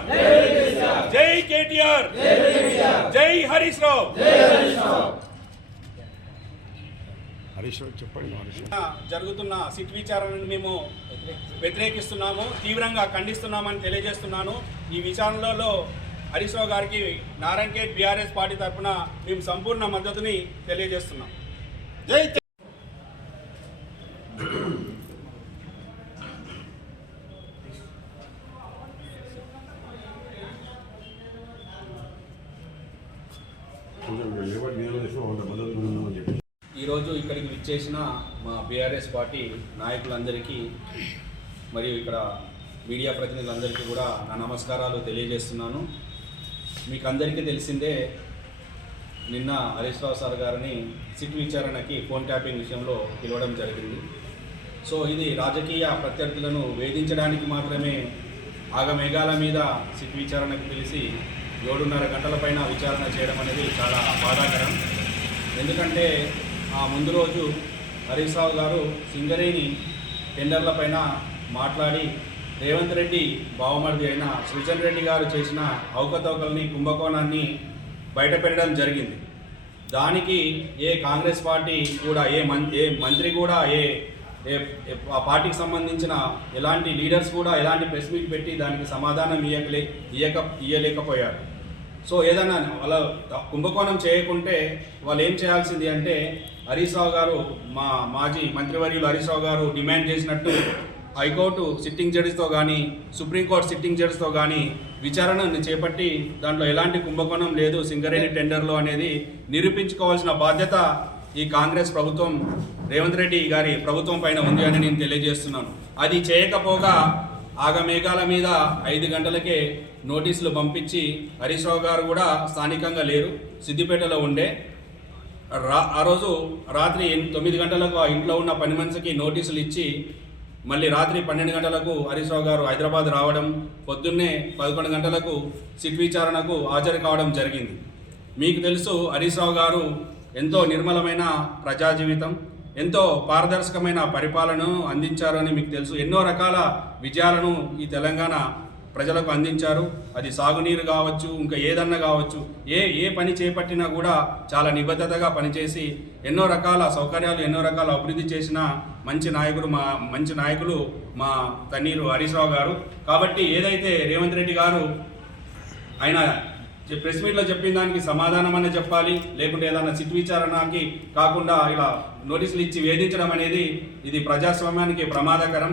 కేసీఆర్ జై కేటీఆర్. జై హరీష్ రావు. జరుగుతున్న సిట్ విచారణను మేము వ్యతిరేకిస్తున్నాము తీవ్రంగా ఖండిస్తున్నామని తెలియజేస్తున్నాను. ఈ విచారణలో హరీష్ రావు గారికి నారాయణఖేడ్ బీఆర్ఎస్ పార్టీ తరఫున మేము సంపూర్ణ మద్దతుని తెలియజేస్తున్నాం. జై తె- కొంచెం ఎవరు నేను చేసిన వాళ్ళ మద్దతు ఉందని చెప్పి ఈరోజు ఇక్కడికి విచ్చేసిన మా బీఆర్ఎస్ పార్టీ నాయకులందరికీ మరియు ఇక్కడ మీడియా ప్రతినిధులందరికీ కూడా నా నమస్కారాలు తెలియజేస్తున్నాను. మీకు అందరికీ తెలిసిందే నిన్న హరీష్ రావు సార్ గారిని సిట్ విచారణకి ఫోన్ ట్యాపింగ్ విషయంలో పిలవడం జరిగింది. సో ఇది రాజకీయ ప్రత్యర్థులను వేధించడానికి మాత్రమే ఆగమేఘాల మీద సిట్ విచారణకు పిలిచి ఏడున్నర గంటల పైన విచారణ చేయడం అనేది చాలా బాధాకరం. ఎందుకంటే ఆ ముందు రోజు హరీష్ రావు గారు సింగరేణి టెండర్ల పైన మాట్లాడి రేవంత్ రెడ్డి బావమరిది అయిన సృజన్ రెడ్డి గారు చేసిన అవకతవకల్ని కుంభకోణాన్ని బయటపెట్టడం జరిగింది. దానికి ఏ కాంగ్రెస్ పార్టీ కూడా ఏ మం ఏ మంత్రి కూడా ఏ ఏ ఆ పార్టీకి సంబంధించిన ఎలాంటి లీడర్స్ కూడా ఎలాంటి ప్రెస్ మీట్ పెట్టి దానికి సమాధానం ఇయ్యకలే ఇయ్యక ఇయ్యలేకపోయారు. సో ఏదైనా వాళ్ళ కుంభకోణం చేయకుంటే వాళ్ళు ఏం చేయాల్సింది అంటే హరీశ్రావు గారు మా మాజీ మంత్రివర్యులు హరీశ్రావు గారు డిమాండ్ చేసినట్టు హైకోర్టు సిట్టింగ్ జడ్జితో కానీ సుప్రీంకోర్టు సిట్టింగ్ జడ్జితో కానీ విచారణను చేపట్టి దాంట్లో ఎలాంటి కుంభకోణం లేదు సింగరేణి టెండర్లో అనేది నిరూపించుకోవాల్సిన బాధ్యత ఈ కాంగ్రెస్ ప్రభుత్వం రేవంత్ రెడ్డి గారి ప్రభుత్వం పైన ఉంది అని నేను తెలియజేస్తున్నాను. అది చేయకపోగా ఆగమేఘాల మీద ఐదు గంటలకే నోటీసులు పంపించి హరీశ్రావు గారు కూడా స్థానికంగా లేరు సిద్దిపేటలో ఉండే. రా ఆ రోజు రాత్రి తొమ్మిది గంటలకు ఆ ఇంట్లో ఉన్న పని మనిషికి నోటీసులు ఇచ్చి మళ్ళీ రాత్రి పన్నెండు గంటలకు హరీశ్రావు గారు హైదరాబాద్ రావడం పొద్దున్నే పదకొండు గంటలకు సిట్ విచారణకు హాజరు కావడం జరిగింది. మీకు తెలుసు హరీశ్రావు గారు ఎంతో నిర్మలమైన ప్రజా జీవితం ఎంతో పారదర్శకమైన పరిపాలనను అందించారు అని మీకు తెలుసు. ఎన్నో రకాల విజయాలను ఈ తెలంగాణ ప్రజలకు అందించారు. అది సాగునీరు కావచ్చు ఇంకా ఏదన్నా కావచ్చు ఏ ఏ పని చేపట్టినా కూడా చాలా నిబద్ధతగా పనిచేసి ఎన్నో రకాల సౌకర్యాలు ఎన్నో రకాల అభివృద్ధి చేసిన మంచి నాయకుడు మా మంచి నాయకులు మా తన్నీరు హరీష్ రావు గారు. కాబట్టి ఏదైతే రేవంత్ రెడ్డి గారు ఆయన ప్రెస్ మీట్లో చెప్పిన దానికి సమాధానం అనే చెప్పాలి లేకుంటే ఏదైనా సిట్ విచారణకి కాకుండా ఇలా నోటీసులు ఇచ్చి వేధించడం అనేది ఇది ప్రజాస్వామ్యానికి ప్రమాదకరం.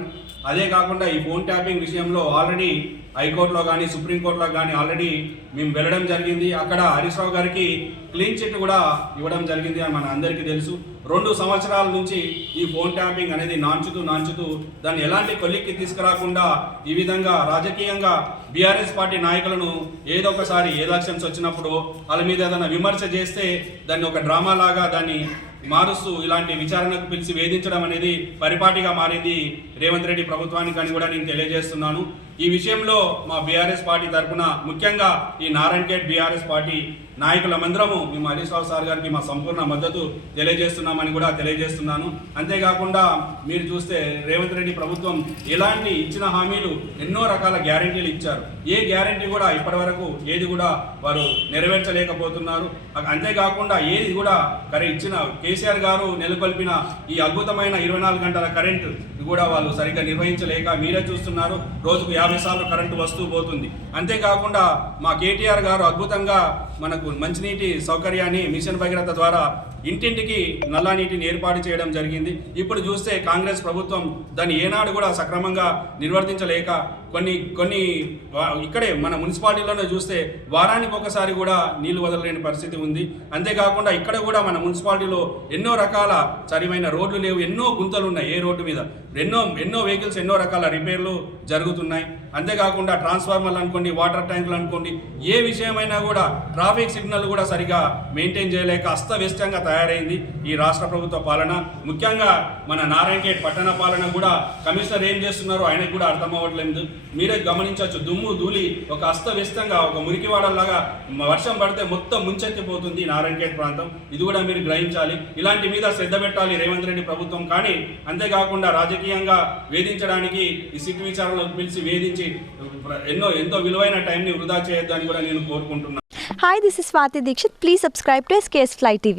అదే కాకుండా ఈ ఫోన్ ట్యాపింగ్ విషయంలో ఆల్రెడీ హైకోర్టులో కానీ సుప్రీంకోర్టులో కానీ ఆల్రెడీ మేము వెళ్ళడం జరిగింది. అక్కడ హరీష్ రావు గారికి క్లీన్ చిట్ కూడా ఇవ్వడం జరిగింది అని మన అందరికీ తెలుసు. రెండు సంవత్సరాల నుంచి ఈ ఫోన్ ట్యాపింగ్ అనేది నాంచుతూ నాంచుతూ దాన్ని ఎలాంటి కొలిక్కి తీసుకురాకుండా ఈ విధంగా రాజకీయంగా బీఆర్ఎస్ పార్టీ నాయకులను ఏదో ఒకసారి ఎలక్షన్స్ వచ్చినప్పుడు వాళ్ళ మీద ఏదైనా విమర్శ చేస్తే దాన్ని ఒక డ్రామా లాగా దాన్ని మారుస్తూ ఇలాంటి విచారణకు పిలిచి వేధించడం అనేది పరిపాటిగా మారింది రేవంత్ రెడ్డి ప్రభుత్వానికి అని కూడా నేను తెలియజేస్తున్నాను. ఈ విషయంలో మా బీఆర్ఎస్ పార్టీ తరఫున ముఖ్యంగా ఈ నారాయణఖేడ్ బీఆర్ఎస్ పార్టీ నాయకులమందరము మేము హరీష్ రావు సార్ గారికి మా సంపూర్ణ మద్దతు తెలియజేస్తున్నామని కూడా తెలియజేస్తున్నాను. అంతేకాకుండా మీరు చూస్తే రేవంత్ రెడ్డి ప్రభుత్వం ఎలాంటి ఇచ్చిన హామీలు ఎన్నో రకాల గ్యారంటీలు ఇచ్చారు. ఏ గ్యారంటీ కూడా ఇప్పటివరకు ఏది కూడా వారు నెరవేర్చలేకపోతున్నారు. అంతేకాకుండా ఏది కూడా కరె ఇచ్చిన కేసీఆర్ గారు నెలకొల్పిన ఈ అద్భుతమైన ఇరవై నాలుగు గంటల కరెంటు కూడా వాళ్ళు సరిగ్గా నిర్వహించలేక మీరే చూస్తున్నారు రోజుకు యాభై సార్లు కరెంటు వస్తూ పోతుంది. అంతేకాకుండా మా కేటీఆర్ గారు అద్భుతంగా మనకు మంచినీటి సౌకర్యాన్ని మిషన్ భగీరథ ద్వారా ఇంటింటికి నల్లా నీటిని ఏర్పాటు చేయడం జరిగింది. ఇప్పుడు చూస్తే కాంగ్రెస్ ప్రభుత్వం దాన్ని ఏనాడు కూడా సక్రమంగా నిర్వర్తించలేక కొన్ని కొన్ని ఇక్కడే మన మున్సిపాలిటీలోనే చూస్తే వారానికి ఒకసారి కూడా నీళ్ళు వదలలేని పరిస్థితి ఉంది. అంతేకాకుండా ఇక్కడ కూడా మన మున్సిపాలిటీలో ఎన్నో రకాల సరిమైన రోడ్లు లేవు. ఎన్నో గుంతలు ఉన్నాయి ఏ రోడ్డు మీద. ఎన్నో ఎన్నో వెహికల్స్ ఎన్నో రకాల రిపేర్లు జరుగుతున్నాయి. అంతేకాకుండా ట్రాన్స్ఫార్మర్లు అనుకోండి వాటర్ ట్యాంకులు అనుకోండి ఏ విషయమైనా కూడా ట్రాఫిక్ సిగ్నల్ కూడా సరిగా మెయింటైన్ చేయలేక అస్తవ్యస్తంగా తయారైంది ఈ రాష్ట్ర ప్రభుత్వ పాలన. ముఖ్యంగా మన నారాయణఖేడ్ పట్టణ పాలన కూడా కమిషనర్ ఏం చేస్తున్నారో ఆయనకు కూడా అర్థం అవ్వట్లేదు. మీరే గమనించవచ్చు. దుమ్ము ధూళి ఒక అస్తవ్యస్తంగా ఒక మురికివాడల్లాగా వర్షం పడితే మొత్తం ముంచెత్తిపోతుంది నారాయణఖేడ్ ప్రాంతం. ఇది కూడా మీరు గ్రహించాలి. ఇలాంటి మీద శ్రద్ధ పెట్టాలి రేవంత్ రెడ్డి ప్రభుత్వం. కానీ అంతేకాకుండా రాజకీయంగా వేధించడానికి ఈ సిట్ విచారణలో పిలిచి వేధించి ఎన్నో ఎంతో విలువైన టైంని వృధా చేయొద్దని కూడా నేను కోరుకుంటున్నాను hi this is Swathi Dixit please subscribe to SKS fly TV